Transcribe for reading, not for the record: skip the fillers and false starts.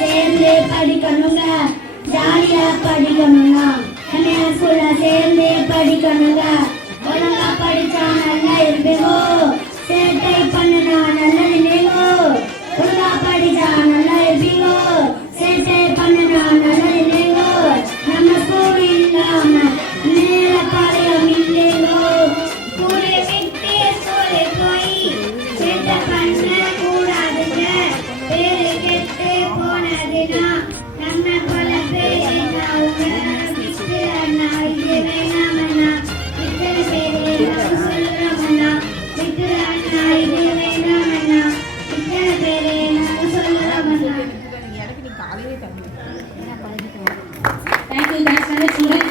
சேர்ந்து படிக்கணுங்க, ஜாலியா படிக்கணும்னா சேர்ந்து படிக்கணுங்க. ஒழுங்கா படிச்சா நல்லா இருப்பீங்கோ, சேட்டை பண்ணுனா நல்லது இல்லைங்கோ. ஒழுங்கா படிச்சா நல்லா இருப்பீங்கோ, சேட்டை பண்ணுனா நல்லது இல்லைங்கோ. நம்ம ஸ்கூல் இல்லாம மேல பாளையம் இல்லைங்கோ. ஸ்கூலை விட்டு ஸ்கூலை போய் சேட்டை பண்ண கூடாதுங்க. பேரு கெட்டு போனதுன்னா நம்ம போல பேரு அவங்க விட்டு அண்ணா இது வேணாமண்ணா இத்தனை பேரு நம்ம சொல்றோம்ண்ணா. விட்டு அண்ணா இது வேணாமண்ணா இத்தனை பேரு நம்ம சொல்றோம்ண்ணா. Thank you,